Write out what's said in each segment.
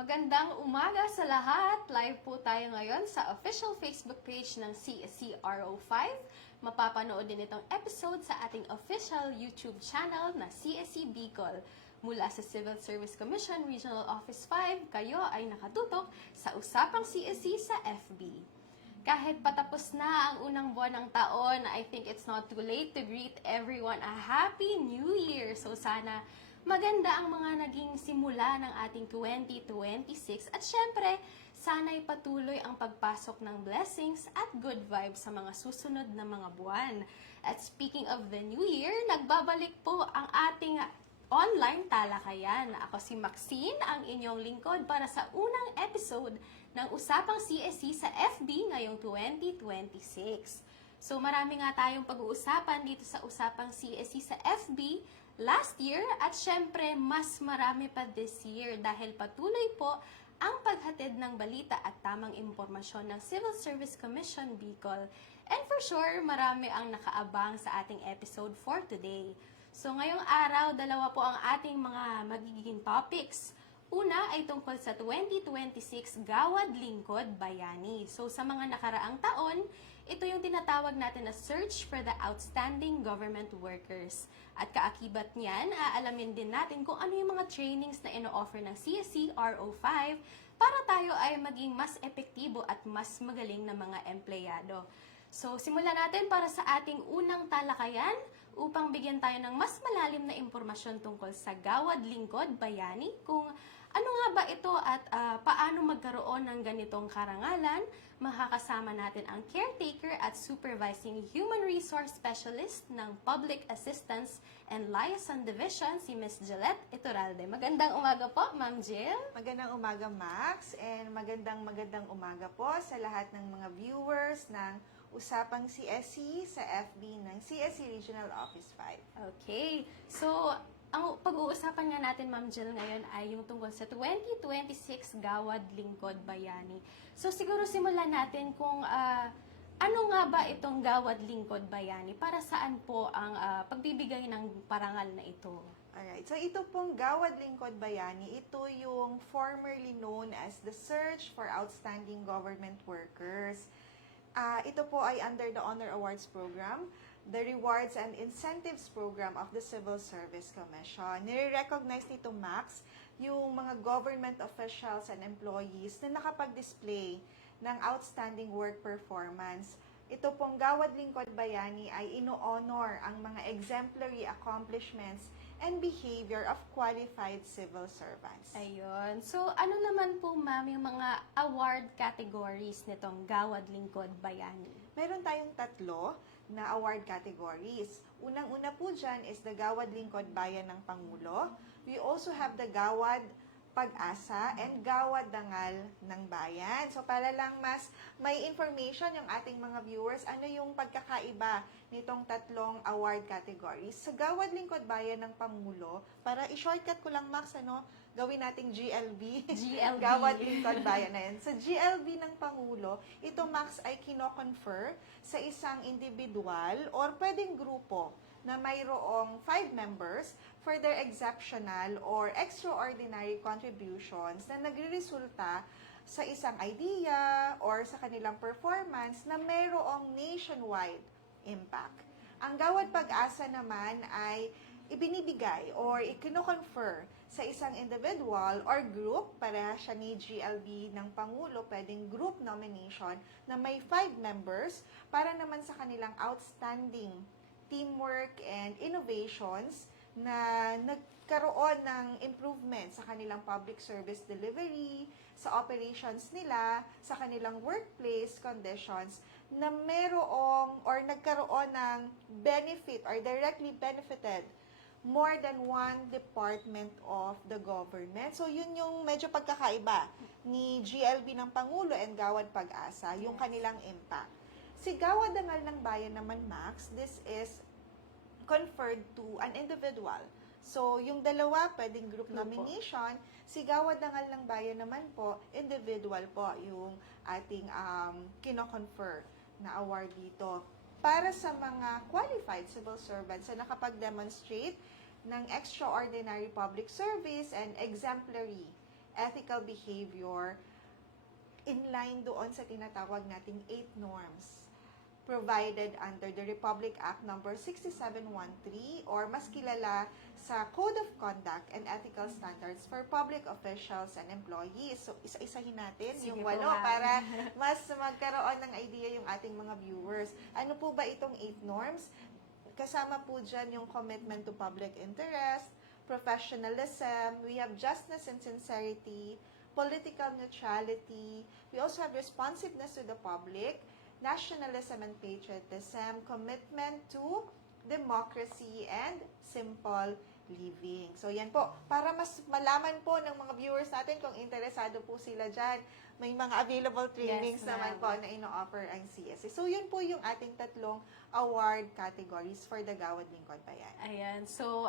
Magandang umaga sa lahat! Live po tayo ngayon sa official Facebook page ng CSC RO5. Mapapanood din itong episode sa ating official YouTube channel na CSC Bicol. Mula sa Civil Service Commission Regional Office 5, kayo ay nakatutok sa Usapang CSC sa FB. Kahit patapos na ang unang buwan ng taon, I think it's not too late to greet everyone a Happy New Year. So sana maganda ang mga naging simula ng ating 2026 at syempre, sana'y patuloy ang pagpasok ng blessings at good vibes sa mga susunod na mga buwan. At speaking of the New Year, nagbabalik po ang ating online talakayan. Ako si Maxine, ang inyong lingkod para sa unang episode ng Usapang CSC sa FB ngayong 2026. So marami nga tayong pag-uusapan dito sa Usapang CSC sa FB last year at syempre mas marami pa this year dahil patuloy po ang paghatid ng balita at tamang impormasyon ng Civil Service Commission Bicol. And for sure, marami ang nakaabang sa ating episode for today. So ngayong araw, dalawa po ang ating mga magiging topics. Una ay tungkol sa 2026 Gawad Lingkod Bayani. So sa mga nakaraang taon, ito yung tinatawag natin na Search for the Outstanding Government Workers. At kaakibat niyan, aalamin din natin kung ano yung mga trainings na ino-offer ng CSC RO5 para tayo ay maging mas epektibo at mas magaling na mga empleyado. So simulan natin para sa ating unang talakayan upang bigyan tayo ng mas malalim na impormasyon tungkol sa Gawad Lingkod Bayani, kung ano nga ba ito at paano magkaroon ng ganitong karangalan. Makakasama natin ang caretaker at supervising human resource specialist ng Public Assistance and Liaison Division, si Ms. Gillette Iturralde. Magandang umaga po, Ma'am Jill. Magandang umaga, Max, and magandang umaga po sa lahat ng mga viewers ng Usapang CSC sa FB ng CSC Regional Office 5. Okay, so ang pag-uusapan nga natin, Ma'am Jill, ngayon ay yung tungkol sa 2026 Gawad Lingkod Bayani. So siguro simulan natin kung ano nga ba itong Gawad Lingkod Bayani? Para saan po ang pagbibigay ng parangal na ito? Alright, so ito pong Gawad Lingkod Bayani, ito yung formerly known as the Search for Outstanding Government Workers. Ito po ay under the Honor Awards Program, the Rewards and Incentives Program of the Civil Service Commission. Nire-recognize nito, Max, yung mga government officials and employees na nakapag-display ng outstanding work performance. Ito pong Gawad Lingkod Bayani ay ino-honor ang mga exemplary accomplishments and behavior of qualified civil servants. Ayun. So, ano naman po, ma'am, yung mga award categories nitong Gawad Lingkod Bayani? Meron tayong 3 na award categories. Unang-una po dyan is the Gawad Lingkod Bayan ng Pangulo. We also have the Gawad Pag-asa and Gawad Dangal ng Bayan. So, para lang mas may information yung ating mga viewers, ano yung pagkakaiba nitong 3 award categories. Sa Gawad Lingkod Bayan ng Pangulo, para i-shortcut ko lang, Max, gawin nating GLB. GLB. Gawad Lingkod Bayan na yan. Sa GLB ng Pangulo, ito, Max, ay kino-confer sa isang individual or pwedeng grupo na mayroong 5 members for their exceptional or extraordinary contributions na nagre-resulta sa isang idea or sa kanilang performance na mayroong nationwide impact. Ang Gawad Pag-asa naman ay ibinibigay or ikino-confer sa isang individual or group, para siya ni GLB ng Pangulo, pwedeng group nomination na may 5 members para naman sa kanilang outstanding teamwork and innovations na nagkaroon ng improvement sa kanilang public service delivery, sa operations nila, sa kanilang workplace conditions, na merong or nagkaroon ng benefit or directly benefited more than one department of the government. So, yun yung medyo pagkakaiba ni GLB ng Pangulo and Gawad Pag-asa, yung kanilang impact. Si Gawad Dangal ng Bayan naman, Max, this is conferred to an individual. So, yung dalawa, pwedeng group nomination. Si Gawad Dangal ng Bayan naman po, individual po yung ating kino-confer na award dito. Para sa mga qualified civil servants na nakapag-demonstrate ng extraordinary public service and exemplary ethical behavior in line doon sa tinatawag nating 8 norms provided under the Republic Act number 6713 or mas kilala sa Code of Conduct and Ethical Standards for Public Officials and Employees. So, isa-isahin natin Sige yung po, 8 ma'am. para mas magkaroon ng idea yung ating mga viewers. Ano po ba itong 8 norms? Kasama po dyan yung commitment to public interest, professionalism, we have justness and sincerity, political neutrality, we also have responsiveness to the public, nationalism and patriotism, commitment to democracy, and simple living. So, yan po. Para mas malaman po ng mga viewers natin kung interesado po sila dyan, may mga available trainings Yes, naman ma'am. po na ino-offer ang CSE. So, yun po yung ating tatlong award categories for the Gawad Lingkod Bayan. Ayan. So,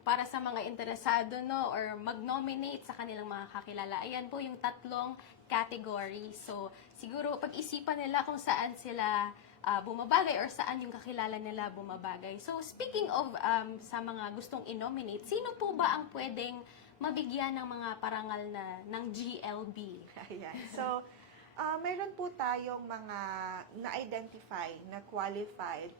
para sa mga interesado, no, or mag-nominate sa kanilang mga kakilala, ayan po yung tatlong category. So, siguro pag-isipan nila kung saan sila bumabagay or saan yung kakilala nila bumabagay. So, speaking of sa mga gustong i-nominate, sino po ba ang pwedeng mabigyan ng mga parangal ng GLB? Ayan. So, meron po tayong mga na-identify na qualified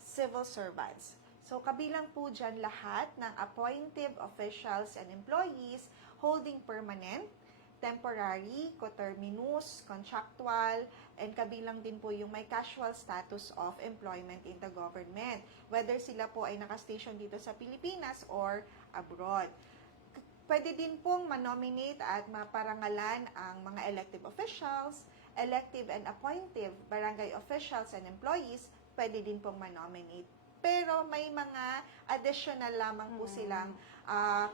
civil servants. So, kabilang po dyan lahat ng appointive officials and employees holding permanent, temporary, coterminous, contractual, and kabilang din po yung may casual status of employment in the government. Whether sila po ay nakastation dito sa Pilipinas or abroad. Pwede din pong manominate at maparangalan ang mga elective officials, elective and appointive barangay officials and employees, pwede din pong manominate. Pero may mga additional lamang po silang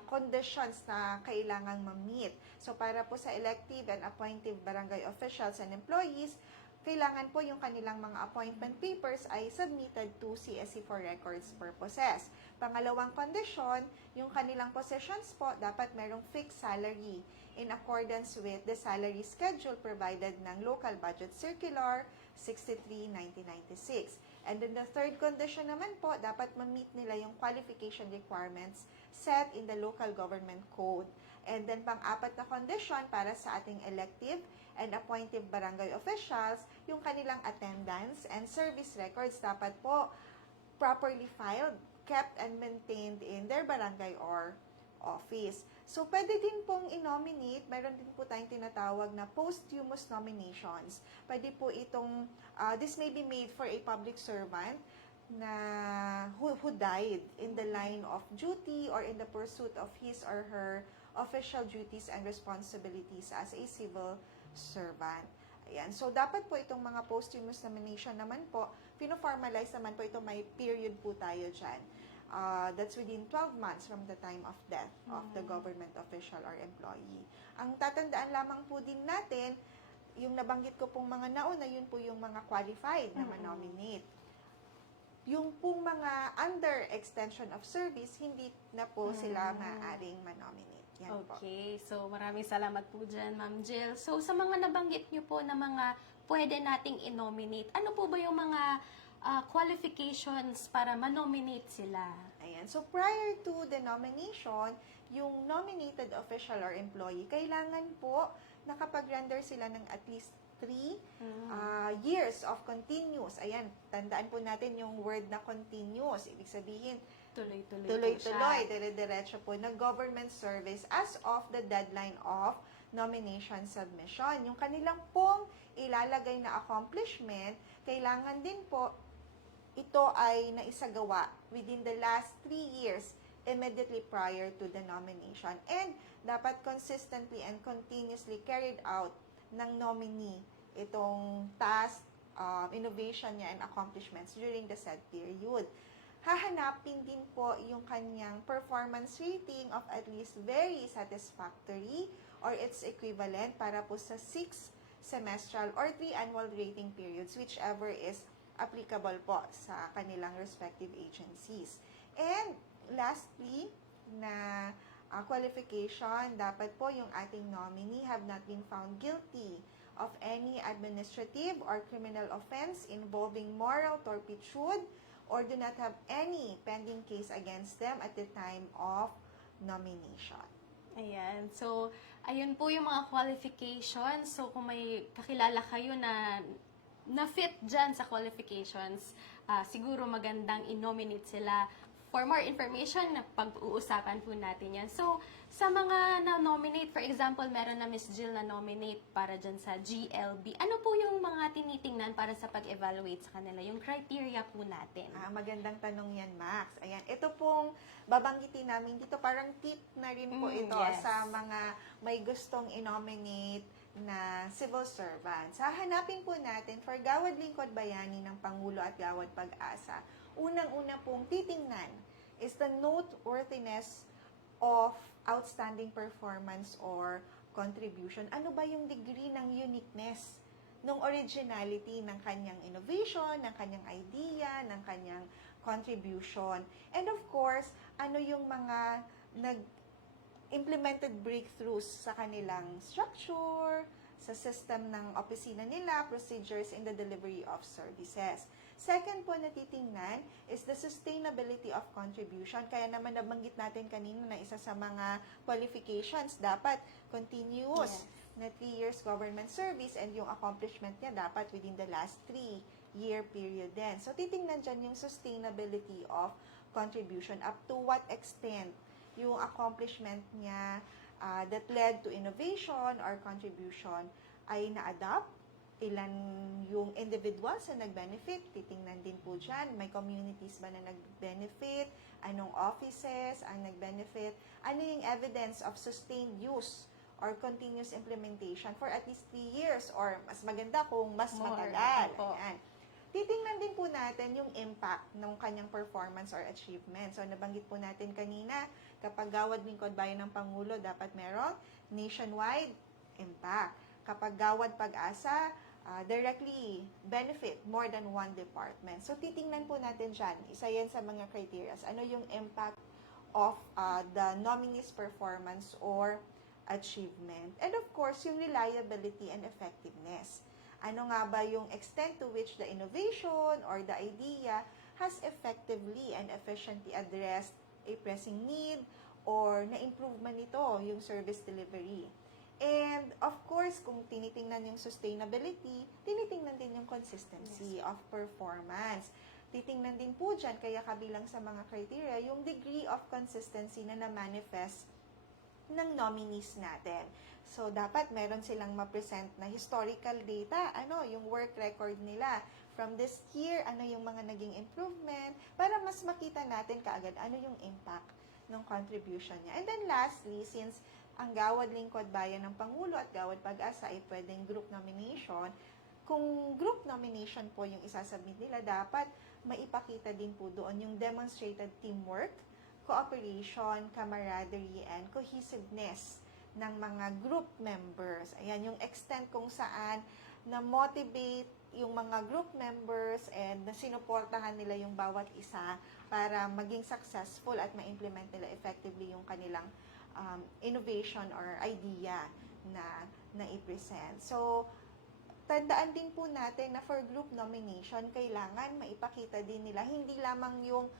conditions na kailangang ma-meet. So, para po sa elective and appointive barangay officials and employees, kailangan po yung kanilang mga appointment papers ay submitted to CSE for records purposes. Pangalawang kondisyon, yung kanilang positions po dapat merong fixed salary in accordance with the salary schedule provided ng Local Budget Circular 63/1996. And then the third condition naman po, dapat ma-meet nila yung qualification requirements set in the Local Government Code. And then pang-apat na condition para sa ating elective and appointive barangay officials, yung kanilang attendance and service records dapat po properly filed, kept and maintained in their barangay or office. So, pwede din pong i-nominate, mayroon din po tayong tinatawag na posthumous nominations. Pwede po itong, this may be made for a public servant na who died in the line of duty or in the pursuit of his or her official duties and responsibilities as a civil servant. Ayan. So, dapat po itong mga posthumous nomination naman po, pino-formalize naman po ito, may period po tayo dyan. That's within 12 months from the time of death of the government official or employee. Ang tatandaan lamang po din natin, yung nabanggit ko pong mga nauna, yun po yung mga qualified na manominate. Yung pong mga under extension of service, hindi na po sila maaaring manominate. Yan po. Okay, so maraming salamat po dyan, Ma'am Jill. So, sa mga nabanggit nyo po na mga pwede nating i-nominate, ano po ba yung mga qualifications para ma-nominate sila? Ayan. So, prior to the nomination, yung nominated official or employee, kailangan po nakapag-render sila ng at least 3 years of continuous. Ayan, tandaan po natin yung word na continuous. Ibig sabihin, Tuloy-tuloy dire-diretso po na government service as of the deadline of nomination submission. Yung kanilang pong ilalagay na accomplishment, kailangan din po ito ay naisagawa within the last 3 years immediately prior to the nomination. And dapat consistently and continuously carried out ng nominee itong task, innovation niya and accomplishments during the said period. Hahanapin din po yung kanyang performance rating of at least very satisfactory or its equivalent para po sa 6 semestral or 3 annual rating periods, whichever is applicable po sa kanilang respective agencies. And lastly, na qualification, dapat po yung ating nominee have not been found guilty of any administrative or criminal offense involving moral turpitude or do not have any pending case against them at the time of nomination. Ayan. So, Ayun po yung mga qualifications. So, kung may kakilala kayo na fit dyan sa qualifications, siguro magandang i-nominate sila. For more information, pag-uusapan po natin yan. So, sa mga na-nominate, for example, meron na Miss Jill na nominate para dyan sa GLB. Ano po yung mga tinitingnan para sa pag-evaluate sa kanila? Yung criteria po natin. Magandang tanong yan, Max. Ayan, ito pong babanggitin namin dito, parang tip na rin po ito Yes. sa mga may gustong i-nominate na civil servants. Hahanapin po natin for Gawad Lingkod Bayani ng Pangulo at Gawad Pag-asa. Unang-una pong titingnan is the noteworthiness of outstanding performance or contribution. Ano ba yung degree ng uniqueness, ng originality ng kanyang innovation, ng kanyang idea, ng kanyang contribution. And of course, ano yung mga implemented breakthroughs sa kanilang structure, sa system ng opisina nila, procedures in the delivery of services. Second po na titingnan is the sustainability of contribution. Kaya naman nabanggit natin kanina na isa sa mga qualifications, dapat continuous na 3 years government service and yung accomplishment niya dapat within the last 3-year period din. So, titingnan dyan yung sustainability of contribution, up to what extent yung accomplishment niya that led to innovation or contribution ay na-adapt, ilan yung individuals na nag-benefit, titingnan din po dyan, may communities ba na nag-benefit, anong offices ang nag-benefit, ano yung evidence of sustained use or continuous implementation for at least 3 years or mas maganda kung mas More, matagal. opo. Ayan. Titingnan din po natin yung impact ng kanyang performance or achievement. So, nabanggit po natin kanina, kapag Gawad Lingkod Bayan ng Pangulo, dapat merong nationwide impact. Kapag Gawad Pag-asa, directly benefit more than one department. So, titingnan po natin dyan. Isa yan sa mga criteria. Ano yung impact of the nominee's performance or achievement. And of course, yung reliability and effectiveness. Ano nga ba yung extent to which the innovation or the idea has effectively and efficiently addressed a pressing need or na-improvement nito yung service delivery. And of course, kung tinitingnan yung sustainability, tinitingnan din yung consistency of performance. Titingnan din po dyan, kaya kabilang sa mga criteria, yung degree of consistency na na-manifest ng nominees natin. So, dapat meron silang ma-present na historical data, yung work record nila. From this year, ano yung mga naging improvement, para mas makita natin kaagad ano yung impact ng contribution niya. And then lastly, since ang Gawad Lingkod Bayan ng Pangulo at Gawad Pag-asa ay pwedeng group nomination, kung group nomination po yung isasubmit nila, dapat maipakita din po doon yung demonstrated teamwork, cooperation, camaraderie, and cohesiveness ng mga group members. Ayan, yung extent kung saan na-motivate yung mga group members and na sinuportahan nila yung bawat isa para maging successful at ma-implement nila effectively yung kanilang innovation or idea na i-present. So, tandaan din po natin na for group nomination, kailangan maipakita din nila hindi lamang yung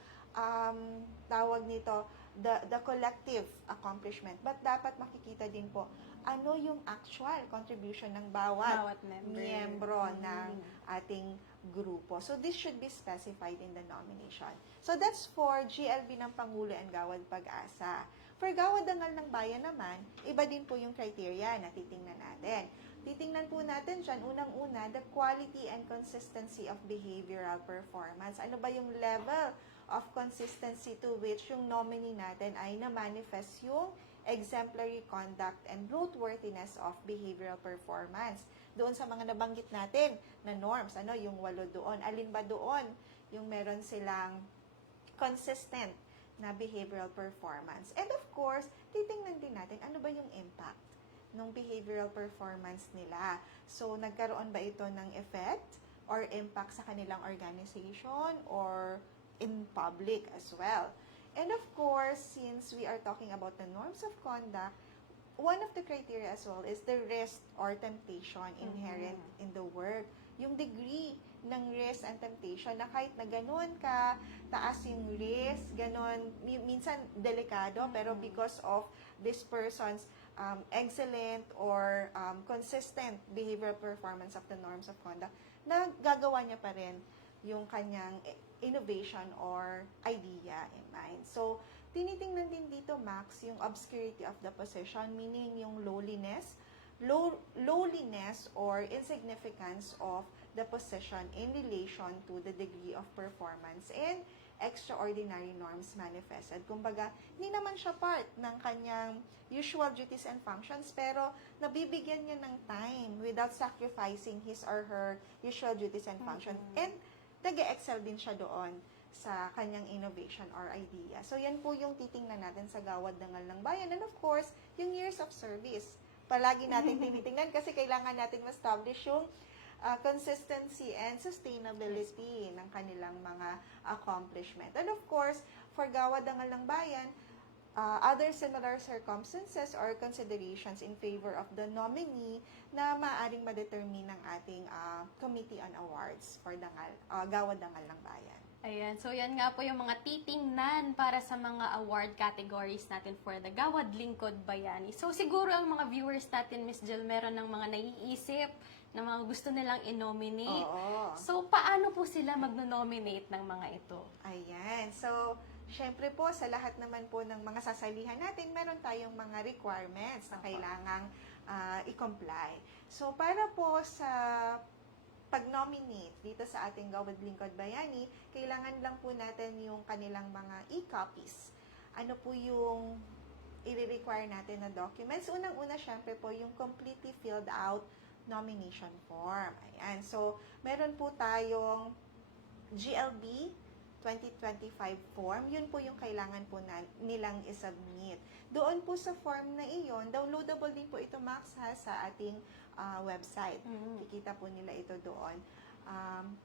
tawag nito, the collective accomplishment, but dapat makikita din po ano yung actual contribution ng bawat miyembro ng ating grupo. So, this should be specified in the nomination. So, that's for GLB ng Pangulo and Gawad Pag-asa. For Gawad Dangal ng Bayan naman, iba din po yung criteria na titingnan natin. Titingnan po natin dyan, unang-una, the quality and consistency of behavioral performance. Ano ba yung level of consistency to which yung nominee natin ay na-manifest yung exemplary conduct and roadworthiness of behavioral performance. Doon sa mga nabanggit natin na norms, yung 8 doon. Alin ba doon yung meron silang consistent na behavioral performance? And of course, titingnan din natin ano ba yung impact ng behavioral performance nila. So, nagkaroon ba ito ng effect or impact sa kanilang organization or in public as well? And of course, since we are talking about the norms of conduct, one of the criteria as well is the risk or temptation inherent in the work. Yung degree ng risk and temptation na kahit na ganun ka, taas yung risk, ganun, minsan delikado, pero because of this person's excellent or consistent behavioral performance of the norms of conduct, na gagawa niya pa rin yung kanyang innovation or idea in mind. So, tinitingnan din dito, Max, yung obscurity of the position, meaning yung lowliness or insignificance of the position in relation to the degree of performance and extraordinary norms manifested. Kumbaga, hindi naman siya part ng kanyang usual duties and functions, pero nabibigyan niya ng time without sacrificing his or her usual duties and functions. And nag-excel din siya doon sa kanyang innovation or idea. So, yan po yung titingnan natin sa Gawad Dangal ng Bayan. And of course, yung years of service. Palagi natin tinitingnan kasi kailangan natin ma-establish yung consistency and sustainability ng kanilang mga accomplishment. And of course, for Gawad Dangal ng Bayan, other similar circumstances or considerations in favor of the nominee na maaaring ma-determine ng ating Committee on Awards for Gawad Dangal ng Bayan. Ayan, so yan nga po yung mga titingnan para sa mga award categories natin for the Gawad Lingkod Bayani. So siguro ang mga viewers natin, Miss Jill, meron ng mga naiisip na mga gusto nilang i-nominate. Oo. So paano po sila mag-nominate ng mga ito? Ayan. So, syempre po, sa lahat naman po ng mga sasalihan natin, meron tayong mga requirements na kailangang i-comply. So, para po sa pag-nominate dito sa ating Gawad Lingkod Bayani, kailangan lang po natin yung kanilang mga e-copies. Ano po yung i-require natin na documents? Unang-una, syempre po, yung completely filled out nomination form. Ayan. So, meron po tayong GLB 2025 form. Yun po yung kailangan po nilang isubmit. Doon po sa form na iyon, downloadable din po ito, Max, sa ating website. Kikita po nila ito doon.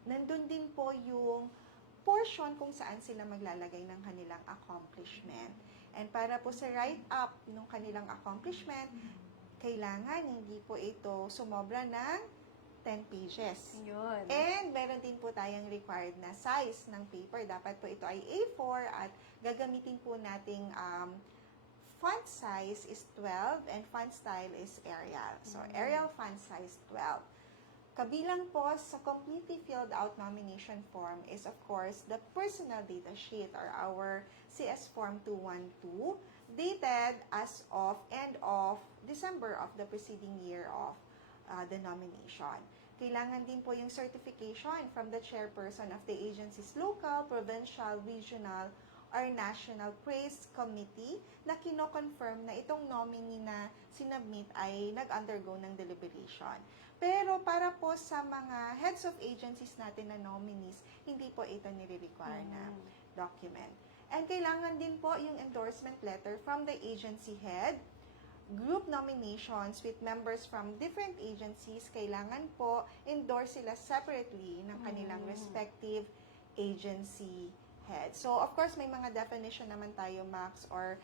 Nandun din po yung portion kung saan sila maglalagay ng kanilang accomplishment. And para po sa write-up ng kanilang accomplishment, kailangan hindi po ito sumobra ng 10 pages. Yun. And meron din po tayong required na size ng paper. Dapat po ito ay A4 at gagamitin po nating font size is 12 and font style is Arial. So, Arial font size 12. Kabilang po sa completely filled out nomination form is of course the personal data sheet or our CS Form 212 dated as of end of December of the preceding year of the nomination. Kailangan din po yung certification from the chairperson of the agency's local, provincial, regional, or national praise committee na kino-confirm na itong nominee na sinubmit ay nag-undergo ng deliberation. Pero para po sa mga heads of agencies natin na nominees, hindi po ito nire-require na document. And kailangan din po yung endorsement letter from the agency head. Group nominations with members from different agencies, kailangan po endorse sila separately ng kanilang respective agency head. So, of course, may mga definition naman tayo, Max, or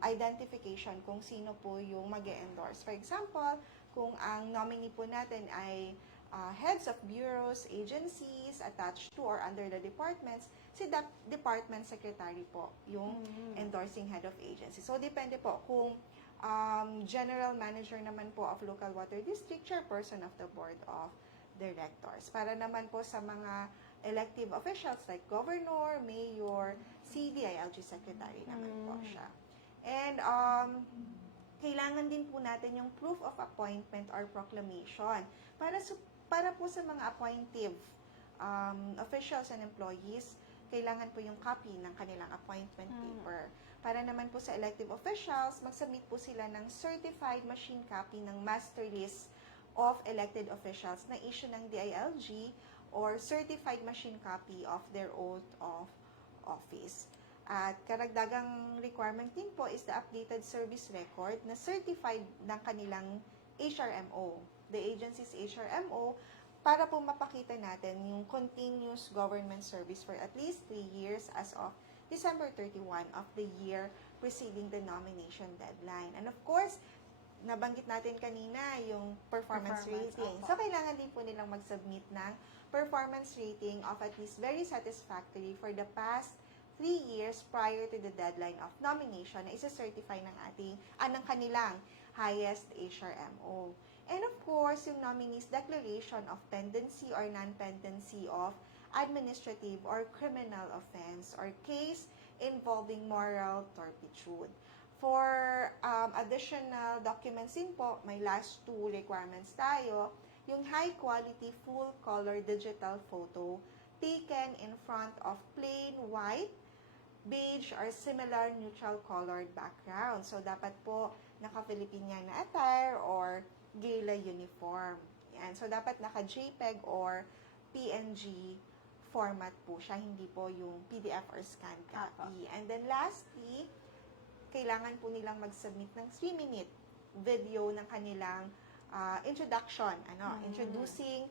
identification kung sino po yung mag-endorse. For example, kung ang nominee po natin ay heads of bureaus, agencies, attached to or under the departments, si department secretary po yung endorsing head of agency. So, depende po kung general manager naman po of local water district, chairperson of the board of directors. Para naman po sa mga elective officials like governor, mayor, CDILG secretary naman po siya. And kailangan din po natin yung proof of appointment or proclamation para po sa mga appointive officials and employees, kailangan po yung copy ng kanilang appointment paper. Para naman po sa elective officials, mag-submit po sila ng certified machine copy ng master list of elected officials na issue ng DILG or certified machine copy of their oath of office. At karagdagang requirement din po is the updated service record na certified ng kanilang HRMO, the agency's HRMO, para po mapakita natin yung continuous government service for at least 3 years as of December 31 of the year preceding the nomination deadline. And of course, nabanggit natin kanina yung performance rating. So, kailangan din po nilang mag-submit ng performance rating of at least very satisfactory for the past 3 years prior to the deadline of nomination na isa-certify ng kanilang highest HRMO. And of course, yung nominee's declaration of pendency or non-pendency of administrative or criminal offense or case involving moral turpitude. For additional documents din po, may last two requirements tayo. Yung high-quality, full-color digital photo taken in front of plain white, beige, or similar neutral-colored background. So, dapat po naka-Filipinian na attire or gala uniform. Yan. So, dapat naka-JPEG or PNG format po siya, hindi po yung PDF or scan copy. And then lastly, kailangan po nilang mag-submit ng 3-minute video ng kanilang introduction, introducing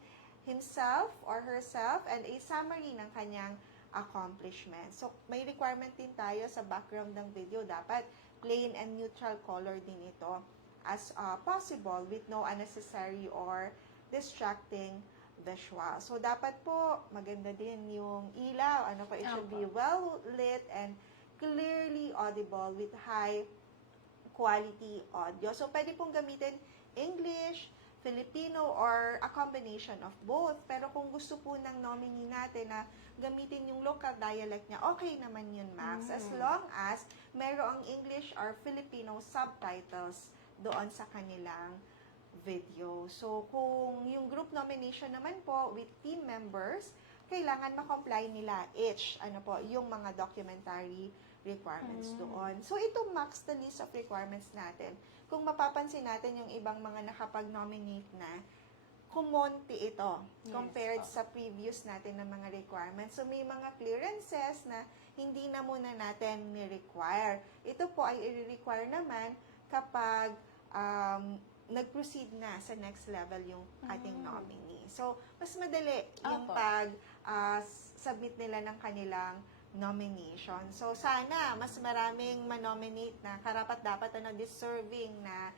himself or herself and a summary ng kanyang accomplishment. So, may requirement din tayo sa background ng video. Dapat plain and neutral color din ito as possible with no unnecessary or distracting visual. So, dapat po maganda din yung ilaw. It should be well lit and clearly audible with high quality audio. So, pwede pong gamitin English, Filipino, or a combination of both. Pero kung gusto po ng nominee natin na gamitin yung local dialect niya, okay naman yun, Max. As long as mayroong English or Filipino subtitles doon sa kanilang video. So, kung yung group nomination naman po with team members, kailangan ma-comply nila each, yung mga documentary requirements doon. So, ito Max the list of requirements natin. Kung mapapansin natin yung ibang mga nakapag-nominate na, kumonti ito compared sa previous natin na mga requirements. So, may mga clearances na hindi na muna natin ni-require. Ito po ay i-require naman kapag nag-proceed na sa next level yung ating nominee. So, mas madali yung pag-submit nila ng kanilang nomination. So, sana mas maraming manominate na karapat-dapat na deserving na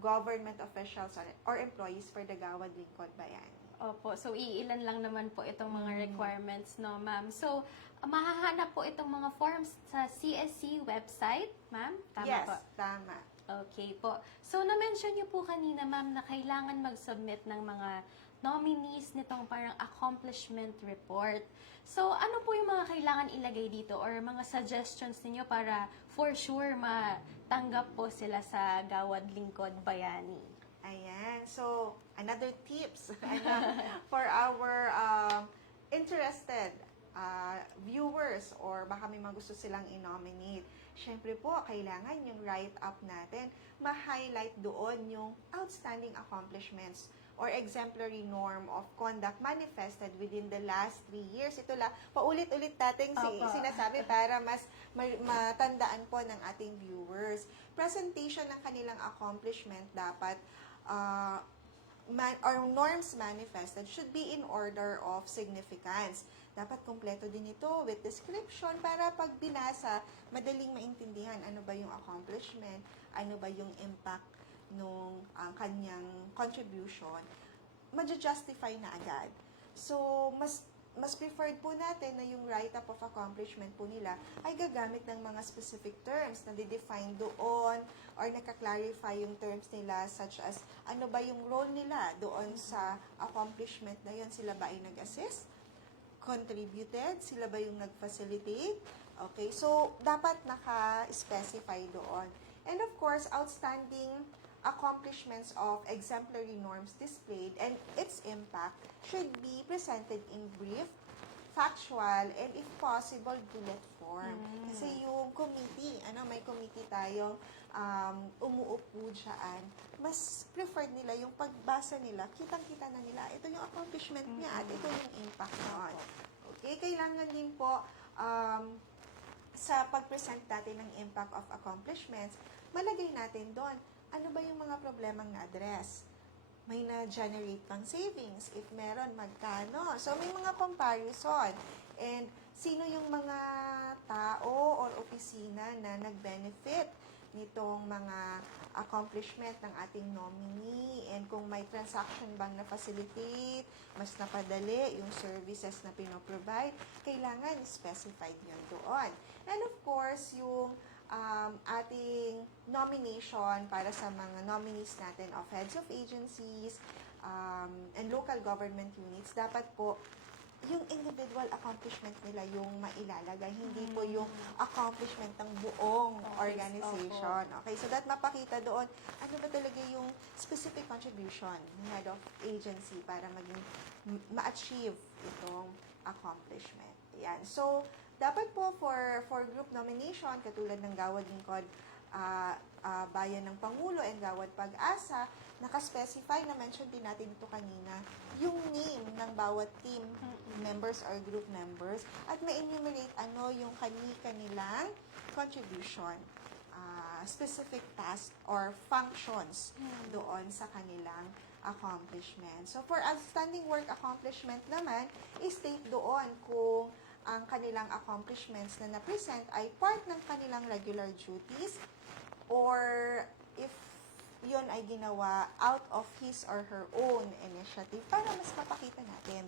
government officials or employees for the Gawad Lingkod Bayani. Opo. So, iilan lang naman po itong mga requirements, no, ma'am? So, mahahanap po itong mga forms sa CSC website, ma'am? Tama yes, po? Tama. Okay po. So, na-mention niyo po kanina, ma'am, na kailangan mag-submit ng mga nominees nitong parang accomplishment report. So, ano po yung mga kailangan ilagay dito or mga suggestions niyo para for sure matanggap po sila sa Gawad Lingkod Bayani? Ayan. So, another tips for our interested viewers or baka may mga gusto silang i-nominate. Siyempre po, kailangan yung write-up natin, ma-highlight doon yung outstanding accomplishments or exemplary norm of conduct manifested within the last 3 years. Ito lang, paulit-ulit natin sinasabi para mas matandaan po ng ating viewers. Presentation ng kanilang accomplishment dapat or norms manifested should be in order of significance. Dapat kompleto din ito with description para pag binasa, madaling maintindihan ano ba yung accomplishment, ano ba yung impact nung kanyang contribution, ma-justify na agad. So, mas preferred po natin na yung write-up of accomplishment po nila ay gagamit ng mga specific terms na di-define doon or nakaklarify yung terms nila such as ano ba yung role nila doon sa accomplishment na yun. Sila ba ay nag-assist? Contributed? Sila ba yung nag-facilitate? Okay, so dapat naka-specify doon. And of course, outstanding accomplishments of exemplary norms displayed and its impact should be presented in brief, factual, and if possible, bullet form. Kasi yung committee, may committee tayong umuupo dyan, mas preferred nila yung pagbasa nila, kitang-kita na nila, ito yung accomplishment niya at ito yung impact noon. Okay, kailangan din po sa pag-present natin ng impact of accomplishments, malagay natin doon, ano ba yung mga problemang na-address? May na-generate pang savings? If meron, magkano? So, may mga comparison. And, sino yung mga tao or opisina na nag-benefit nitong mga accomplishment ng ating nominee? And kung may transaction bang na-facilitate, mas napadali yung services na pinoprovide, kailangan specified yun doon. And of course, yung ating nomination para sa mga nominees natin of heads of agencies and local government units, dapat po yung individual accomplishment nila yung mailalagay, hindi po yung accomplishment ng buong organization. Okay, so that mapakita doon, ano ba talaga yung specific contribution ng head of agency para maging ma-achieve itong accomplishment. Yan. So, dapat po for group nomination, katulad ng Gawad Lingkod, Bayan ng Pangulo and Gawad Pag-asa, nakaspecify, na-mention din natin ito kanina, yung name ng bawat team members or group members at ma-enumerate ano yung kanilang contribution, specific task or functions doon sa kanilang accomplishment. So, for outstanding work accomplishment naman, i-state doon kung ang kanilang accomplishments na na-present ay part ng kanilang regular duties or if yun ay ginawa out of his or her own initiative para mas mapakita natin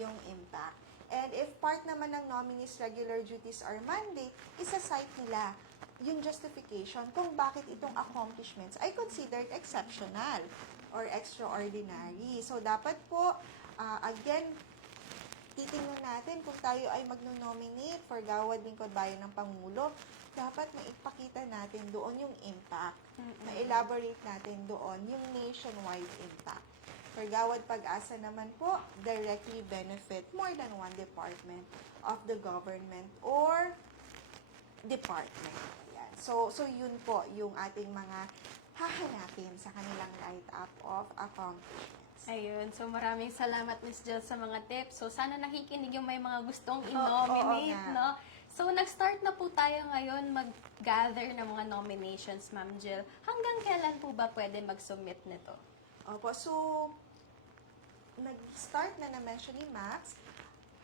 yung impact. And if part naman ng nominees' regular duties or mandate, isa-cite nila yung justification kung bakit itong accomplishments ay considered exceptional or extraordinary. So, dapat po, again, titingnan natin kung tayo ay magno-nominate for Gawad Lingkod Bayan ng Pangulo, dapat maipakita natin doon yung impact. Ma-elaborate natin doon yung nationwide impact. For Gawad Pag-asa naman po, directly benefit more than one department of the government or department. Yan. So yun po yung ating mga hahanapin sa kanilang write-up of accomplishments. Ayun. So, maraming salamat, Ms. Jill, sa mga tips. So, sana nakikinig yung may mga gustong i-nominate, no? So, nag-start na po tayo ngayon mag-gather ng mga nominations, Ma'am Jill. Hanggang kailan po ba pwede mag-submit nito? Opo, so, nag-start na-mention ni Max,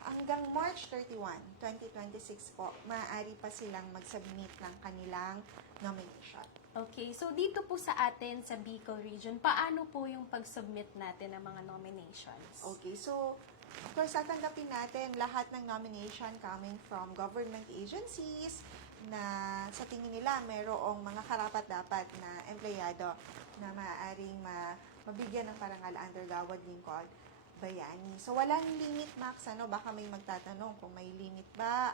hanggang March 31, 2026 po, maaari pa silang mag-submit ng kanilang nomination. Okay, so dito po sa atin, sa Bicol Region, paano po yung pag-submit natin ng mga nominations? Okay, so, of course, tatanggapin natin lahat ng nomination coming from government agencies na sa tingin nila mayroong mga karapat-dapat na empleyado na maaaring mabigyan ng parangal under Gawad Lingkod Bayani. So, walang limit, Max. Baka may magtatanong kung may limit ba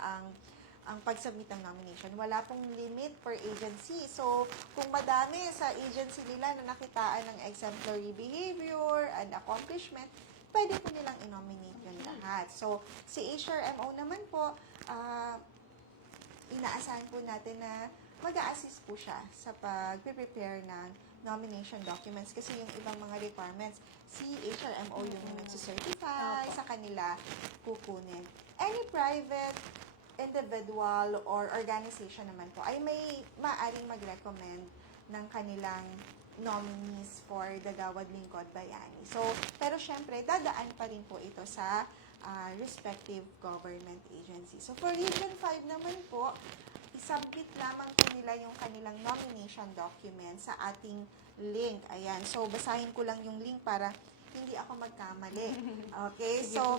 ang pag-submit ng nomination. Wala pong limit per agency. So, kung madami sa agency nila na nakitaan ng exemplary behavior and accomplishment, pwede po nilang i-nominate yun lahat. So, si HRMO naman po, inaasahan po natin na mag-a-assist po siya sa pag-prepare ng nomination documents kasi yung ibang mga requirements, si HRMO yung nagsucertify sa kanila kukunin. Any private, individual, or organization naman po ay may maaaring mag-recommend ng kanilang nominees for the Gawad Lingkod Bayani. So, pero syempre, dadaan pa rin po ito sa respective government agency. So, for Region 5 naman po, isubmit lamang po nila yung kanilang nomination document sa ating link. Ayan. So, basahin ko lang yung link para hindi ako magkamali. Okay? So,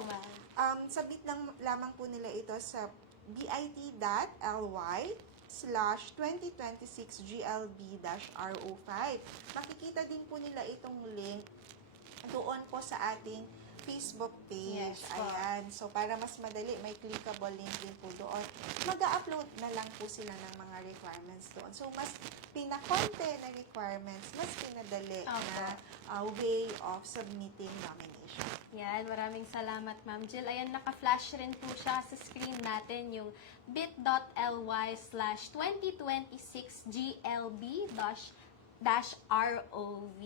submit lang lamang po nila ito sa bit.ly/2026GLB-RO5. Makikita din po nila itong link doon po sa ating Facebook page. Yes, Ayan. So, para mas madali, may clickable link din po doon. Mag-upload na lang po sila ng mga requirements doon. So, mas pinakonte na requirements, mas pinadali na way of submitting nomination. Yan, maraming salamat, Ma'am Jill. Ayan, naka-flash rin po siya sa screen natin yung bit.ly/2026GLB-ROV.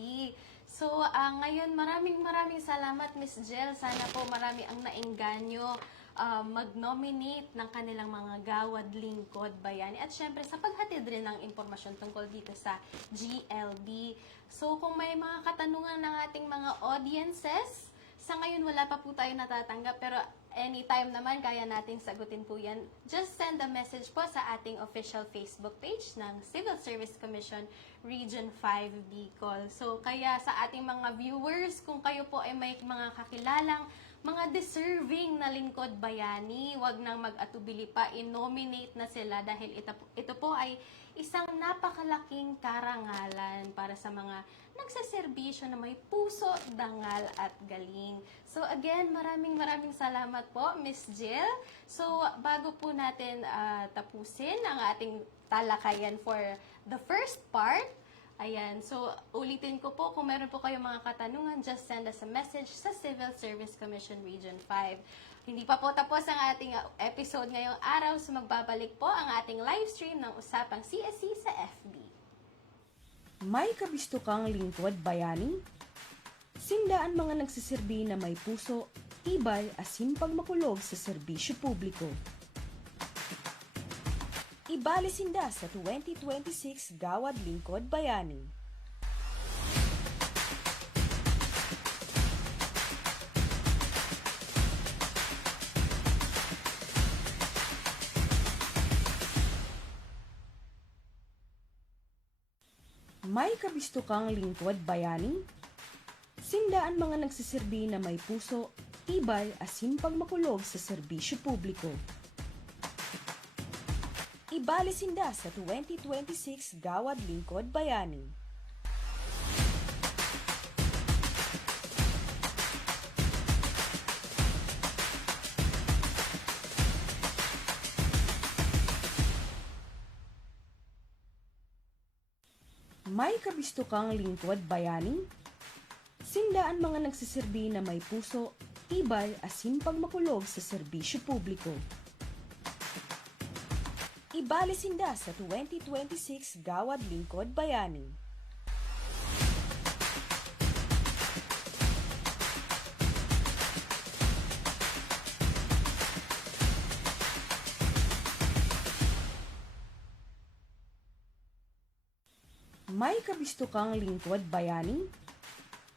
So, ngayon, maraming salamat, Miss Jill. Sana po marami ang naengganyo mag-nominate ng kanilang mga Gawad Lingkod Bayani. At syempre, sa paghatid rin ng impormasyon tungkol dito sa GLB. So, kung may mga katanungan ng ating mga audiences, sa ngayon wala pa po tayo natatanggap, pero anytime naman kaya nating sagutin po yan. Just send a message po sa ating official Facebook page ng Civil Service Commission Region 5 Bicol. So, kaya sa ating mga viewers, kung kayo po ay may mga kakilalang mga deserving na lingkod bayani, wag nang mag-atubili pa, i-nominate na sila dahil ito po ay isang napakalaking karangalan para sa mga nagseserbisyo na may puso, dangal at galing. So again, maraming salamat po, Miss Jill. So bago po natin tapusin ang ating talakayan for the first part, ayan, so ulitin ko po, kung meron po kayong mga katanungan, just send us a message sa Civil Service Commission Region 5. Hindi pa po tapos ang ating episode ngayong araw, so magbabalik po ang ating live stream ng Usapang CSC sa FB. May kabisto kang lingkod bayani? Sindaan mga nagsiserbi na may puso, tibay, asin pagmakulog sa serbisyo publiko. Ibali sinda sa 2026 Gawad Lingkod Bayani. May kabisto kang lingkod bayani? Sindaan mga nagsiserbi na may puso, tibay, asin pagmakulog sa serbisyo publiko. Ibali sinda sa 2026 Gawad Lingkod Bayani. May kabisto kang lingkod bayani? Sindaan mga nagsiserbi na may puso, tibay, asin pagmakulog sa serbisyo publiko. Ibali sinda sa 2026 Gawad Lingkod Bayani. May kabisto kang lingkod bayani?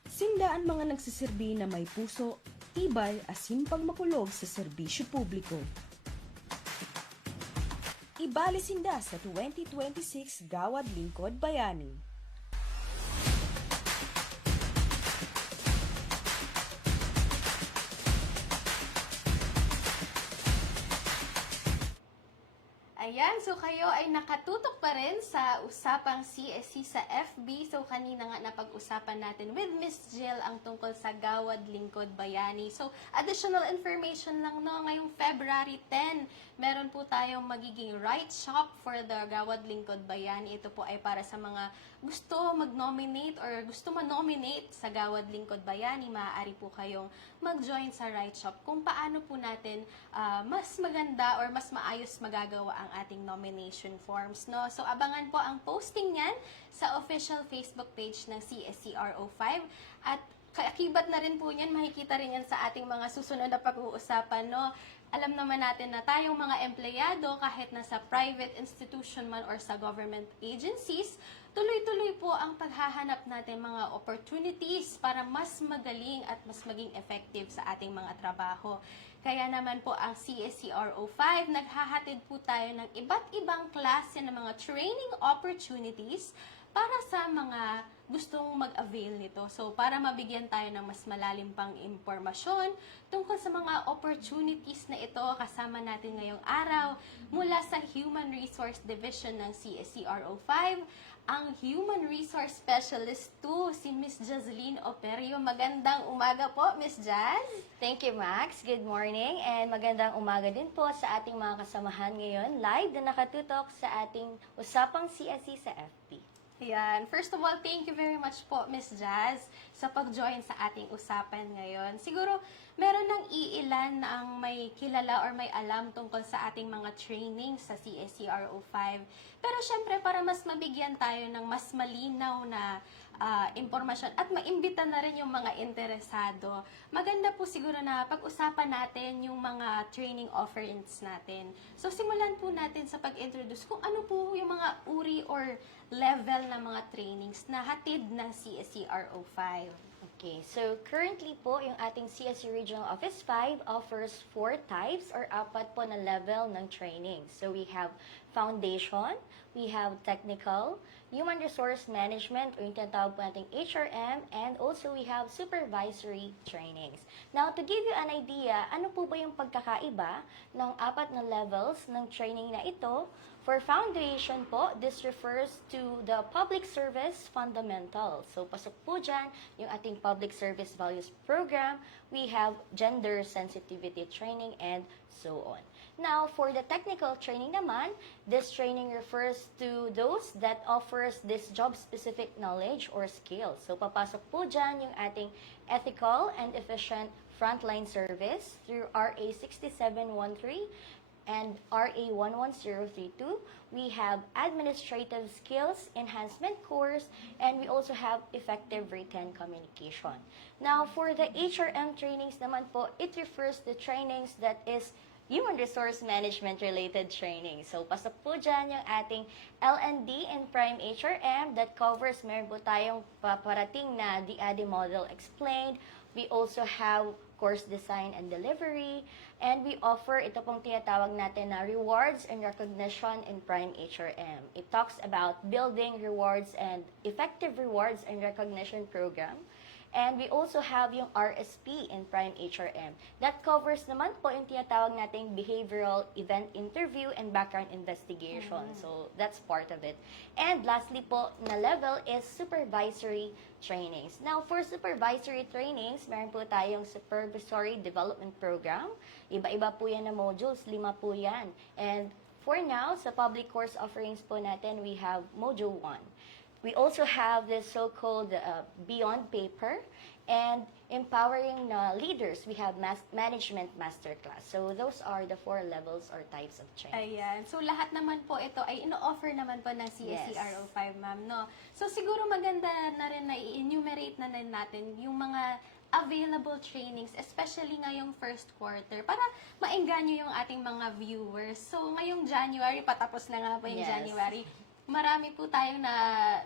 Sindaan mga nagsiserbi na may puso, tibay, asin pagmakulog sa serbisyo publiko. Ibali sinda sa 2026 Gawad Lingkod Bayani. Ayan, so kayo ay nakatutok pa rin sa Usapang CSC sa FB. So kanina nga napag-usapan natin with Miss Jill ang tungkol sa Gawad Lingkod Bayani. So additional information lang no, ngayong February 10, meron po tayong magiging right shop for the Gawad Lingkod Bayani. Ito po ay para sa mga gusto mag-nominate or gusto ma-nominate sa Gawad Lingkod Bayani. Maaari po kayong mag-join sa right shop kung paano po natin mas maganda or mas maayos magagawa ang ating nomination forms, no? So, abangan po ang posting niyan sa official Facebook page ng CSCRO5 at kakibat na rin po niyan, makikita rin yan sa ating mga susunod na pag-uusapan, no? Alam naman natin na tayong mga empleyado, kahit nasa private institution man or sa government agencies, tuloy-tuloy po ang paghahanap natin mga opportunities para mas magaling at mas maging effective sa ating mga trabaho. Kaya naman po ang CSCRO5, naghahatid po tayo ng iba't ibang klase ng mga training opportunities para sa mga gustong mag-avail nito. So, para mabigyan tayo ng mas malalim pang impormasyon tungkol sa mga opportunities na ito, kasama natin ngayong araw mula sa Human Resource Division ng CSCRO5, ang Human Resource Specialist 2, si Miss Jazlyn Operio. Magandang umaga po, Miss Jazz. Thank you, Max. Good morning and magandang umaga din po sa ating mga kasamahan ngayon live na nakatutok sa ating Usapang CSC sa FB. Yan. First of all, thank you very much po, Miss Jazz, sa pag-join sa ating usapan ngayon. Siguro, meron ng iilan na ang may kilala or may alam tungkol sa ating mga training sa CSCRO5. Pero syempre, para mas mabigyan tayo ng mas malinaw na impormasyon at maimbita na rin yung mga interesado, maganda po siguro na pag-usapan natin yung mga training offerings natin. So, simulan po natin sa pag-introduce kung ano po yung mga uri or level na mga trainings na hatid ng CSCRO5. Okay, so currently po, yung ating CSE Regional Office 5 offers 4 types or apat po na level ng training. So we have foundation, we have technical, human resource management, o yung tinatawag po nating HRM, and also we have supervisory trainings. Now, to give you an idea, ano po ba yung pagkakaiba ng apat na levels ng training na ito? For foundation po, this refers to the public service fundamentals. So, pasok po dyan yung ating public service values program. We have gender sensitivity training and so on. Now, for the technical training naman, this training refers to those that offers this job-specific knowledge or skills. So, papasok po dyan yung ating ethical and efficient frontline service through RA 6713 and RA 11032. We have administrative skills enhancement course, and we also have effective written communication. Now, for the HRM trainings naman po, it refers to trainings that is human resource management related training. So, pasok po dyan yung ating L&D and Prime HRM that covers, meron po tayong paparating na DAD model explained. We also have course design and delivery, and we offer ito pong tinatawag natin na rewards and recognition in Prime HRM. It talks about building rewards and effective rewards and recognition program. And we also have yung RSP in Prime HRM. That covers naman po yung tinatawag nating behavioral event interview and background investigation. So, that's part of it. And lastly po, na level is supervisory trainings. Now, for supervisory trainings, meron po tayong supervisory development program. Iba-iba po yan na modules, 5 po yan. And for now, sa public course offerings po natin, we have Module 1. We also have this so-called Beyond Paper and empowering leaders. We have management masterclass. So those are the 4 levels or types of training. Ayan. So, lahat naman po ito ay ino-offer naman po ng CSE Yes. RO5, ma'am, no? So, siguro maganda na rin na i-enumerate na rin natin yung mga available trainings, especially ngayong first quarter, para maengganyo yung ating mga viewers. So, ngayong January, patapos na nga po yung Yes. January, marami po tayong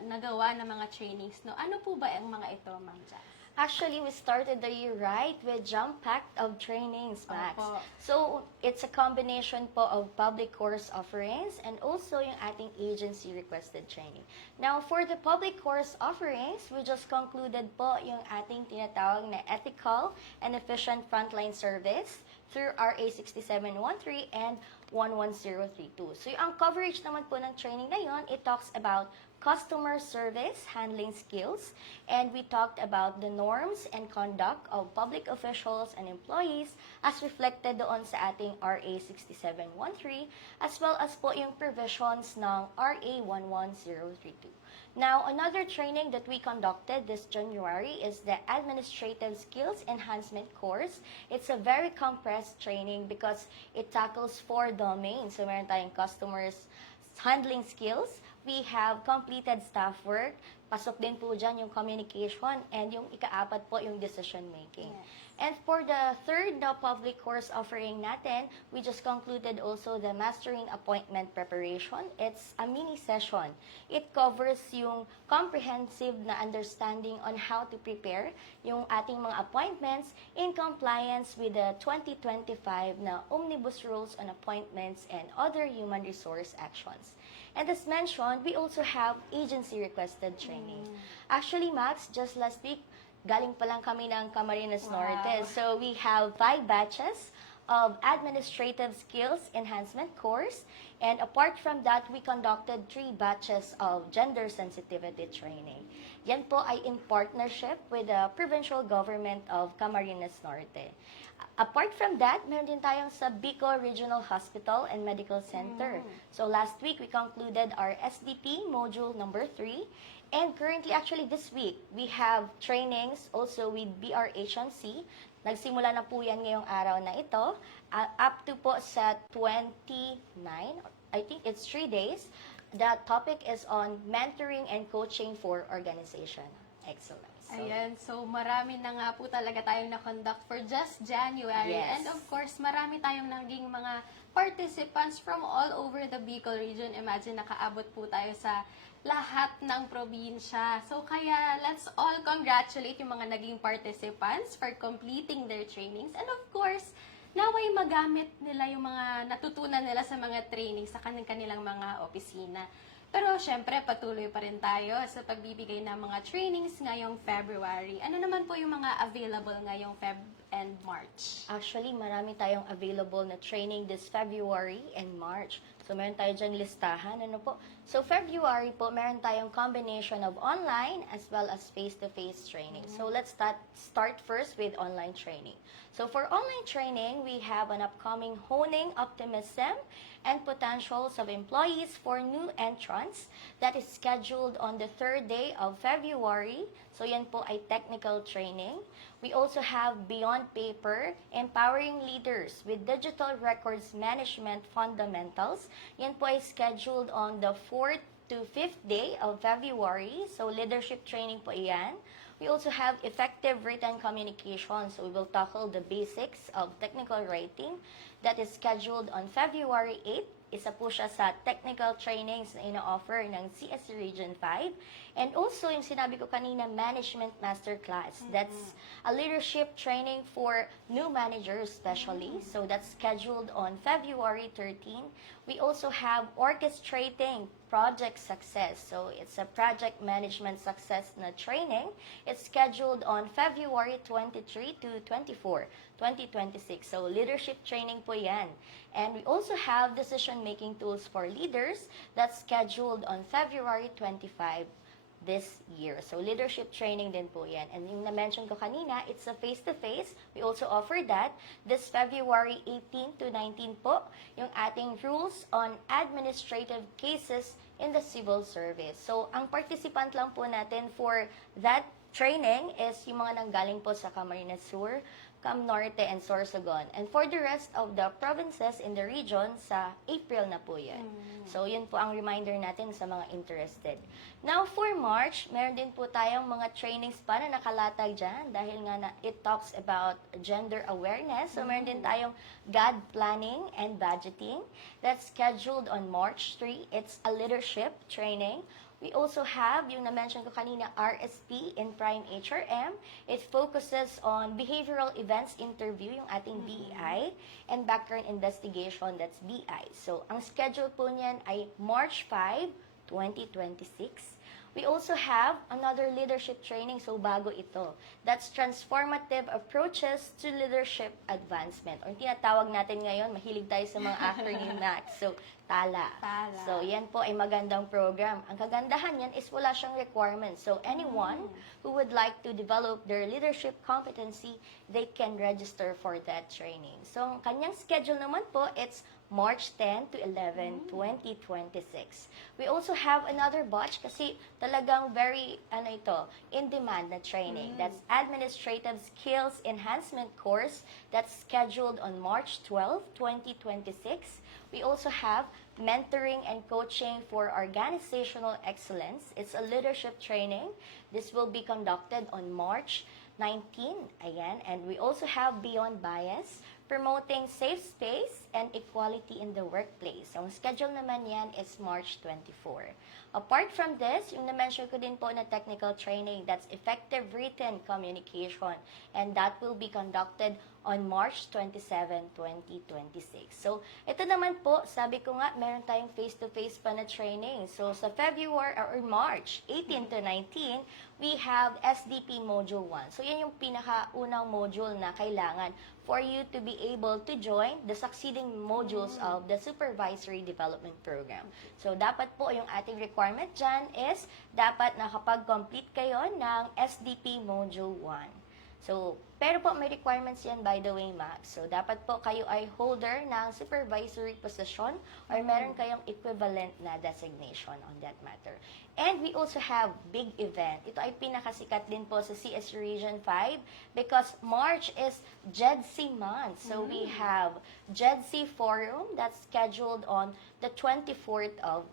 nagawa ng mga trainings, no? Ano po ba ang mga ito, Ma'am Jazz? Actually, we started the year right with jam-packed of trainings, Max. Opo. So, it's a combination po of public course offerings and also yung ating agency-requested training. Now, for the public course offerings, we just concluded po yung ating tinatawag na ethical and efficient frontline service through RA 6713 and 11032. So, ang coverage naman po ng training na yon, it talks about customer service handling skills, and we talked about the norms and conduct of public officials and employees as reflected doon sa ating RA 6713, as well as po yung provisions ng RA 11032. Now, another training that we conducted this January is the Administrative Skills Enhancement course. It's a very compressed training because it tackles 4 domains. So, meron tayong customers handling skills, we have completed staff work, pasok din po dyan yung communication, and yung ika-4 po yung decision making. Yes. And for the third public course offering natin, we just concluded also the Mastering Appointment Preparation. It's a mini session. It covers yung comprehensive na understanding on how to prepare yung ating mga appointments in compliance with the 2025 na Omnibus Rules on Appointments and Other Human Resource Actions. And as mentioned, we also have agency-requested training. Actually, Max, just last week, galing pa lang kami ng Camarines Wow. Norte. So we have 5 batches of administrative skills enhancement course. And apart from that, we conducted 3 batches of gender sensitivity training. Yan po ay in partnership with the provincial government of Camarines Norte. Apart from that, meron din tayong sa Bicol Regional Hospital and Medical Center. So last week, we concluded our SDP module number 3. And currently, actually this week, we have trainings also with BRHMC. Nagsimula na po yan ngayong araw na ito. Up to po sa 29, I think it's 3 days. The topic is on mentoring and coaching for organization excellence. So, Ayan, so marami na nga po talaga tayong na-conduct for just January. Yes. And of course, marami tayong naging mga participants from all over the Bicol region. Imagine, nakaabot po tayo sa lahat ng probinsya. So kaya, let's all congratulate yung mga naging participants for completing their trainings. And of course, naway magamit nila yung mga natutunan nila sa mga trainings sa kanilang mga opisina. Pero syempre, patuloy pa rin tayo sa pagbibigay ng mga trainings ngayong February. Ano naman po yung mga available ngayong Feb and March? actually, marami tayong available na training this February and March. So, meron tayo dyan listahan. Ano po? So, February po, meron tayong combination of online as well as face-to-face training. So, let's start first with online training. So, for online training, we have an upcoming Honing Optimism and Potentials of Employees for New Entrants that is scheduled on the 3rd day of February. So, yan po ay technical training. We also have Beyond Paper, Empowering Leaders with Digital Records Management Fundamentals. Yan po ay scheduled on the 4th to 5th day of February. So, leadership training po iyan. We also have Effective Written Communication. So, we will tackle the basics of technical writing. That is scheduled on February 8th. Isa po siya sa technical trainings na ina-offer ng CSC Region 5. And also, yung sinabi ko kanina, Management Masterclass. That's a leadership training for new managers especially. So, that's scheduled on February 13. We also have Orchestrating Project Success. So, it's a project management success na training. It's scheduled on February 23 to 24, 2026. So, leadership training po yan. And we also have decision-making tools for leaders that's scheduled on February 25 this year. So, leadership training din po yan. And yung na-mention ko kanina, it's a face-to-face. We also offer that this February 18 to 19 po, yung ating rules on administrative cases in the civil service. So, ang participant lang po natin for that training is yung mga nanggaling po sa Camarines Sur, Cam Norte, and Sorsogon. And for the rest of the provinces in the region, sa April na po yan. So, yun po ang reminder natin sa mga interested. Now, for March, meron din po tayong mga trainings pa na nakalatag dyan dahil nga na it talks about gender awareness. So, meron din tayong God Planning and Budgeting. That's scheduled on March 3. It's a leadership training. We also have, yung na-mention ko kanina, RSP in Prime HRM. It focuses on behavioral events interview, yung ating BEI, and background investigation, that's BI. So, ang schedule po niyan ay March 5, 2026. We also have another leadership training, so bago ito. That's Transformative Approaches to Leadership Advancement. Or tinatawag natin ngayon, mahilig tayo sa mga acronym Max. So, TALA. TALA. So, yan po ay magandang program. Ang kagandahan yan is wala siyang requirements. So, anyone who would like to develop their leadership competency, they can register for that training. So, ang kanyang schedule naman po, it's March 10 to 11, 2026. We also have another batch kasi talagang very, in-demand na training. That's Administrative Skills Enhancement Course that's scheduled on March 12, 2026. We also have Mentoring and Coaching for Organizational Excellence. It's a leadership training. This will be conducted on March 19, ayan. And we also have Beyond Bias, Promoting Safe Space and Equality in the Workplace. So, ang schedule naman yan is March 24. Apart from this, yung na-mention ko din po na technical training, that's Effective Written Communication, and that will be conducted on March 27, 2026. So, ito naman po, sabi ko nga, meron tayong face-to-face pa na training. So, sa February or March 18 to 19, we have SDP Module 1. So, yan yung pinakaunang module na kailangan for you to be able to join the succeeding modules of the Supervisory Development Program. So, dapat po yung ating requirement dyan is dapat nakapag-complete kayo ng SDP Module 1. So, pero po may requirements yan by the way, Max. So, dapat po kayo ay holder ng supervisory position or meron kayong equivalent na designation on that matter. And we also have big event. Ito ay pinakasikat din po sa CS Region 5 because March is JEDC month. So, we have JEDC Forum that's scheduled on the 24th of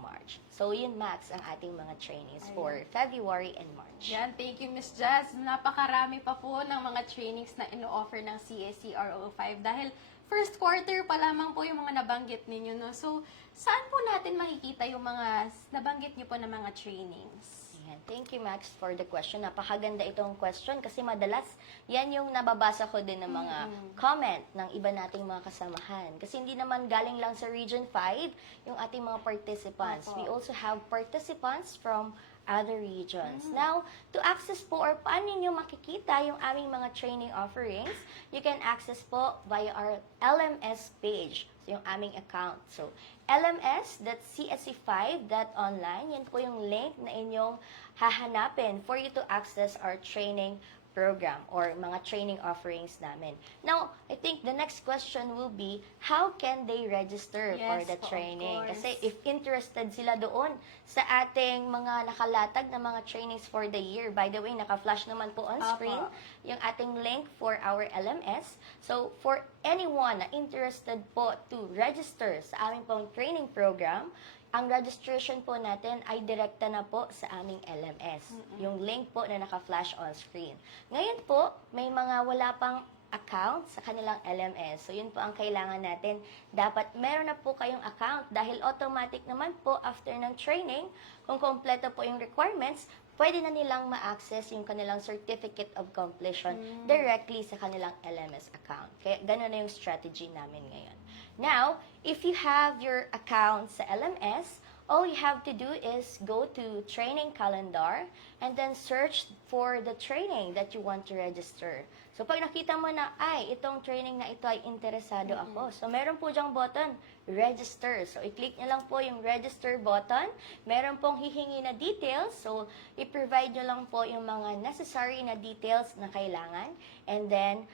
March. So, yun, Max, ang ating mga trainings for February and March. Yan, thank you, Miss Jazz. Napakarami pa po ng mga trainings na ino-offer ng CSCRO5 dahil first quarter pa lamang po yung mga nabanggit ninyo, no? So, saan po natin makikita yung mga nabanggit nyo po na mga trainings? Ayan. Thank you, Max, for the question. Napakaganda itong question kasi madalas yan yung nababasa ko din ng mga comment ng iba nating mga kasamahan. Kasi hindi naman galing lang sa Region 5 yung ating mga participants. Opo. We also have participants from other regions. Now, to access po or paano nyo makikita yung aming mga training offerings, you can access po via our LMS page. So, yung aming account. So, lms.csc5.online, yan po yung link na inyong hahanapin for you to access our training program or mga training offerings namin. Now, I think the next question will be, how can they register for Yes the po, of training? course. Kasi if interested sila doon sa ating mga nakalatag na mga trainings for the year, by the way, naka-flash naman po on Apo. screen yung ating link for our LMS. So, for anyone na interested po to register sa aming pong training program, ang registration po natin ay direkta na po sa aming LMS. Yung link po na naka-flash on screen. Ngayon po, may mga wala pang account sa kanilang LMS. So, yun po ang kailangan natin. Dapat meron na po kayong account dahil automatic naman po after ng training, kung kompleto po yung requirements, pwede na nilang ma-access yung kanilang certificate of completion directly sa kanilang LMS account. Kaya ganun na yung strategy namin ngayon. Now, if you have your account sa LMS, all you have to do is go to training calendar and then search for the training that you want to register. So, pag nakita mo na, ay, itong training na ito ay interesado ako. So, meron po dyang button, register. So, i-click nyo lang po yung register button. Meron pong hihingi na details. So, i-provide nyo lang po yung mga necessary na details na kailangan. And then,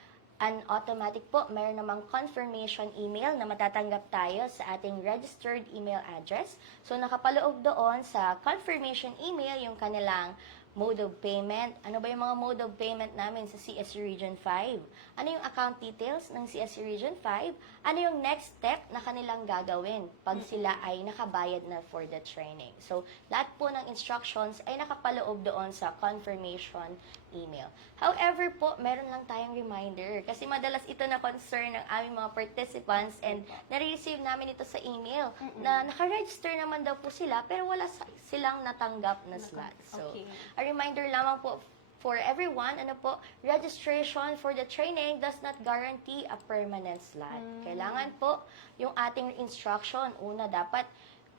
automatic po, meron namang confirmation email na matatanggap tayo sa ating registered email address. So, nakapaloob doon sa confirmation email yung kanilang mode of payment. Ano ba yung mga mode of payment namin sa CSC Region 5? Ano yung account details ng CSC Region 5? Ano yung next step na kanilang gagawin pag sila ay nakabayad na for the training? So, lahat po ng instructions ay nakapaloob doon sa confirmation email. However po, meron lang tayong reminder kasi madalas ito na concern ng aming mga participants and nare-receive namin ito sa email na naka-register naman daw po sila pero wala silang natanggap na slot. So, Okay. a reminder lamang po for everyone, ano po, registration for the training does not guarantee a permanent slot. Kailangan po yung ating instruction, una dapat,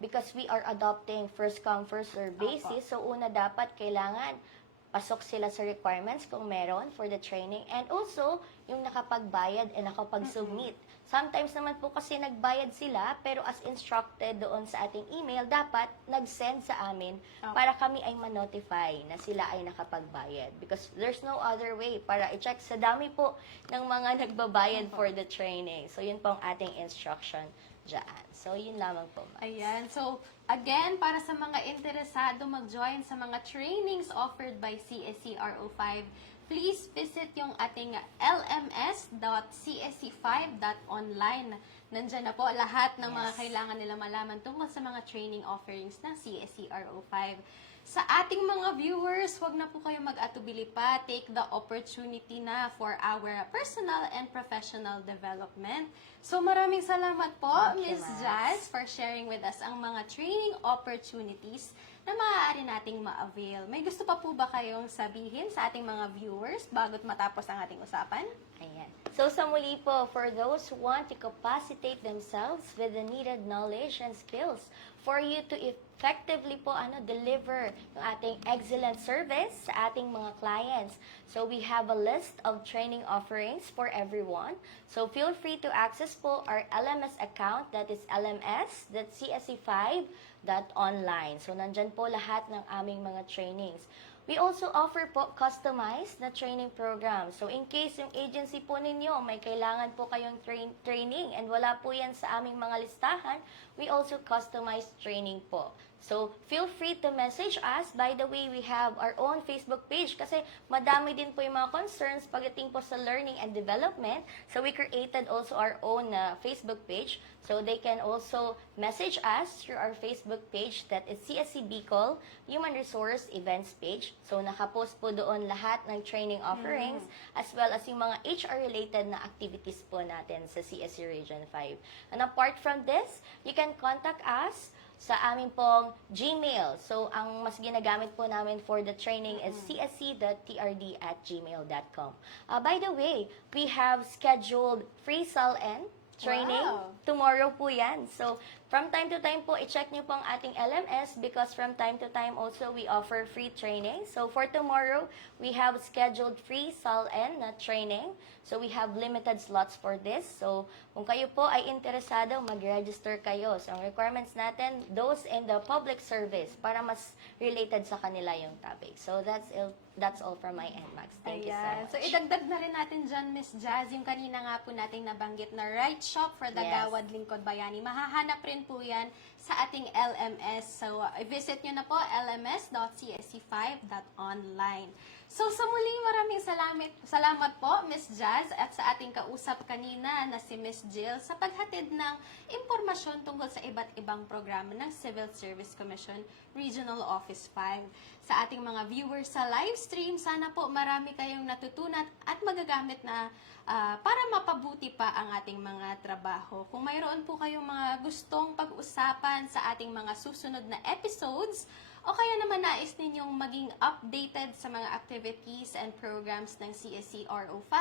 because we are adopting first come, first serve basis, so una dapat kailangan pasok sila sa requirements kung meron for the training and also yung nakapagbayad and nakapag-submit. Sometimes naman po kasi nagbayad sila pero as instructed doon sa ating email, dapat nag-send sa amin para kami ay ma-notify na sila ay nakapagbayad. Because there's no other way para i-check sa dami po ng mga nagbabayad for the training. So yun po ang ating instruction dyan. So yun lamang po, ma'am. Ayan. So, again, para sa mga interesado mag-join sa mga trainings offered by CSCRO5, please visit yung ating lms.csc5.online. Nandyan na po lahat ng mga kailangan nila malaman tungkol sa mga training offerings ng CSCRO5. Sa ating mga viewers, huwag na po kayo mag-atubili pa. Take the opportunity na for our personal and professional development. So maraming salamat po, Thank you, Ms. Max. Jazz, for sharing with us ang mga training opportunities na maaari nating ma-avail. May gusto pa po ba kayong sabihin sa ating mga viewers bago't matapos ang ating usapan? Ayan. So, sa muli po, for those who want to capacitate themselves with the needed knowledge and skills for you to effectively po deliver yung ating excellent service sa ating mga clients. So, we have a list of training offerings for everyone. So, feel free to access po our LMS account, that is lms.csc5.online. So, nandyan po lahat ng aming mga trainings. We also offer po customized na training program. So, in case yung agency po ninyo, may kailangan po kayong training and wala po yan sa aming mga listahan, we also customize training po. So, feel free to message us. By the way, we have our own Facebook page kasi madami din po yung mga concerns pagdating po sa learning and development. So, we created also our own Facebook page. So, they can also message us through our Facebook page that is CSC Bicol Human Resource Events page. So, nakapost po doon lahat ng training offerings as well as yung mga HR-related na activities po natin sa CSC Region 5. And apart from this, you can contact us sa aming pong Gmail. So, ang mas ginagamit po namin for the training is csc.trd@gmail.com. By the way, we have scheduled free SALN training. Wow. Tomorrow po yan. So, from time to time po, i-check niyo po ang ating LMS because from time to time also we offer free training. So, for tomorrow, we have scheduled free SALN na training. So, we have limited slots for this. So, kung kayo po ay interesado, mag-register kayo. So, ang requirements natin, those in the public service para mas related sa kanila yung topic. So, that's all from my end, Max. Thank you so Ayan. much. So, idagdag na rin natin dyan, Miss Jazz, yung kanina nga po nating nabanggit na right shop for the Yes. Gawad Lingkod Bayani. Mahahanap rin po yan sa ating LMS. So, i-visit nyo na po lms.csc5.online. So, sa muling maraming salamat po, Miss Jazz, at sa ating kausap kanina na si Miss Jill sa paghatid ng impormasyon tungkol sa iba't ibang programa ng Civil Service Commission Regional Office 5. Sa ating mga viewers sa live stream, sana po marami kayong natutunan at magagamit na para mapabuti pa ang ating mga trabaho. Kung mayroon po kayong mga gustong pag-usapan sa ating mga susunod na episodes, o kaya naman nais ninyong maging updated sa mga activities and programs ng CSCRO5,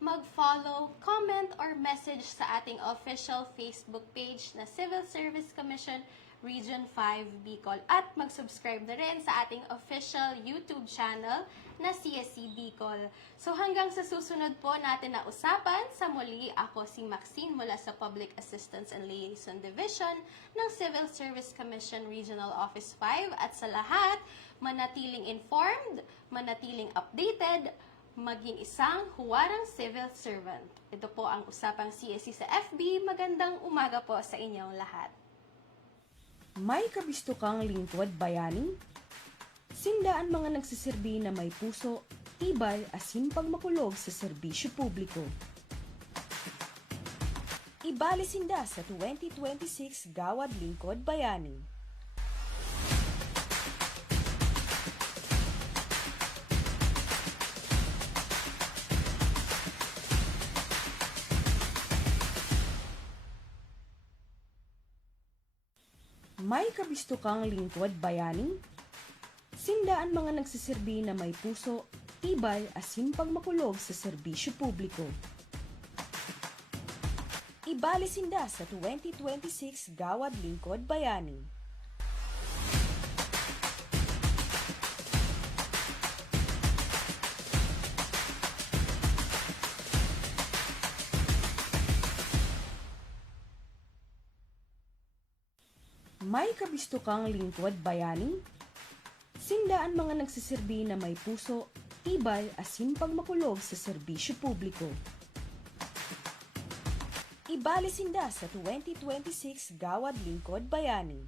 mag-follow, comment, or message sa ating official Facebook page na Civil Service Commission Region 5 Bicol at mag-subscribe na rin sa ating official YouTube channel na CSC Bicol. So hanggang sa susunod po natin na usapan, sa muli ako si Maxine mula sa Public Assistance and Liaison Division ng Civil Service Commission Regional Office 5 at sa lahat, manatiling informed, manatiling updated, maging isang huwarang civil servant. Ito po ang usapang CSC sa FB. Magandang umaga po sa inyong lahat. May kabisto kang lingkod bayani? Sindaan mga nagsiserbi na may puso, tibay, asin pagmakulog sa serbisyo publiko. Ibali sinda sa 2026 Gawad Lingkod Bayani. May kabisto kang lingkod bayani? Sindaan mga nagsiserbi na may puso, tibay, asin pagmakulog sa serbisyo publiko. Ibali sinda sa 2026 Gawad Lingkod Bayani. May kabisto kang lingkod bayani? Sindaan mga nagsiserbi na may puso, tibay, asin pagmakulog sa serbisyo publiko. Ibali sinda sa 2026 Gawad Lingkod Bayani.